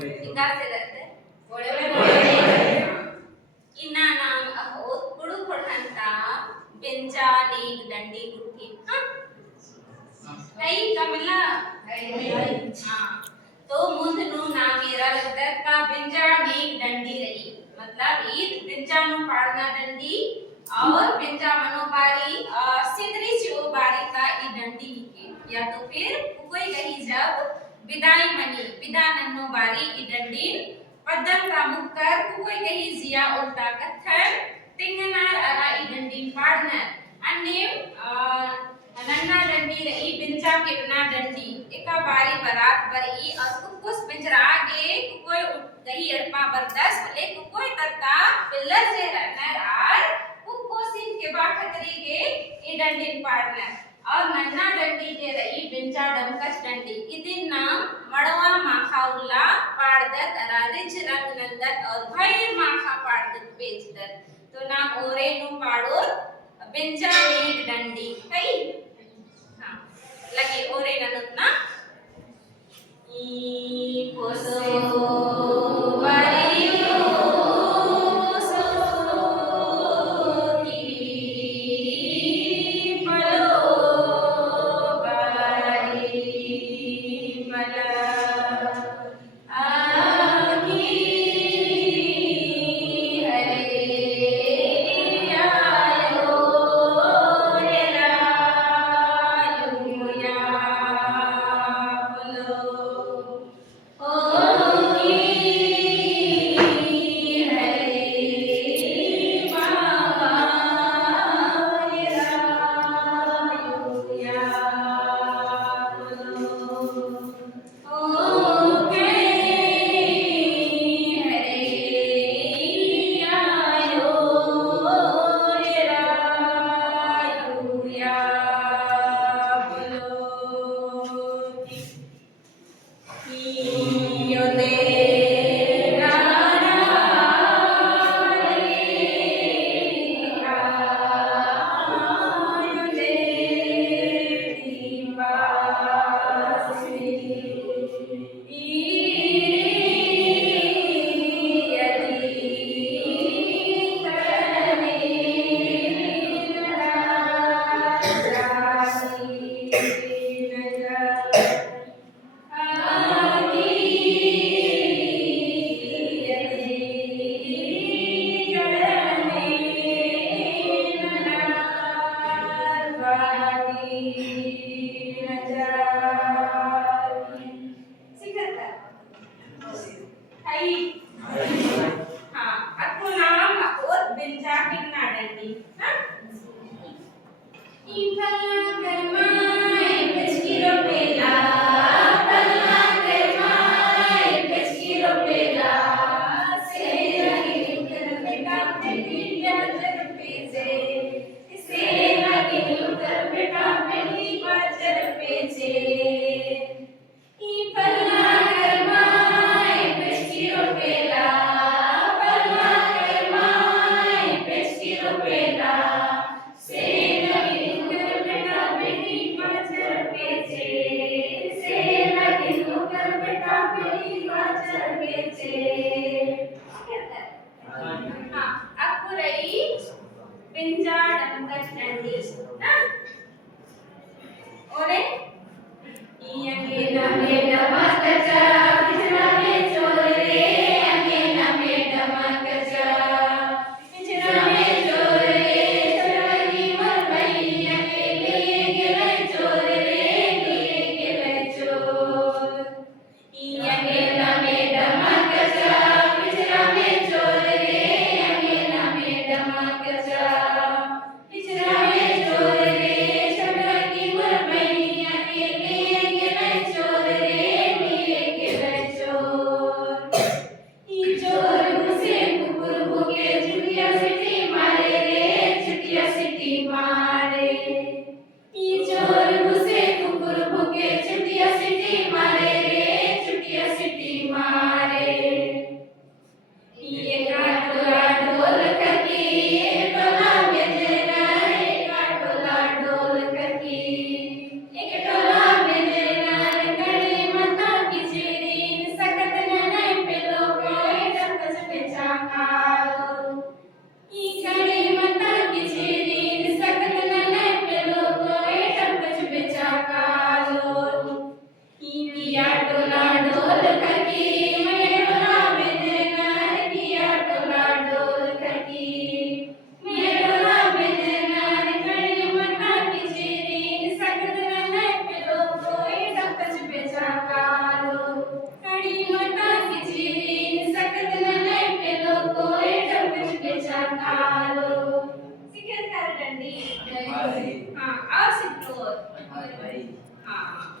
विकास रहते ओळे इना नाम अहोत पुडू पढ़ंता बिंजा नीक दंडी गुठी कई कमला हां तो मुंद नु ना मेरा लगता का बिंजा नीक दंडी रही मतलब ईद बिंजा नु पाड़ना दंडी और बिंजा मनोबारी सिदरी चिओ बारी का ई दंडी के या तो फिर कोई कही जब विदाई मनी विदा नन्नो बारी ई दंडी पद्दन का मुक्कर कोई कही जिया उल्टा कथन तिंगनार अरा ई दंडी पाड़ना अन्य नन्ना दंडी रही बिंजा कितना दंडी एका बारी बरात बरी और कुकुस पिंजरा गे कोई कही अड़पा बरदस ले कोई तत्ता पिल्लर से रनर आर कुकुसिन के बा खतरी गे ई दंडी पाड़ना और नन्ना दंडी के रही बिंजा डमकस दंडी इदिन नाम मड़वा माखाउला पाड़दत अरारिज रंग नंदत और भैर माखा पाड़दत बेचदत तो नाम ओरे नु पाड़ोर बिंजा नीक दंडी कई हां लगे ओरे ननुत ना ई पोसो हाँ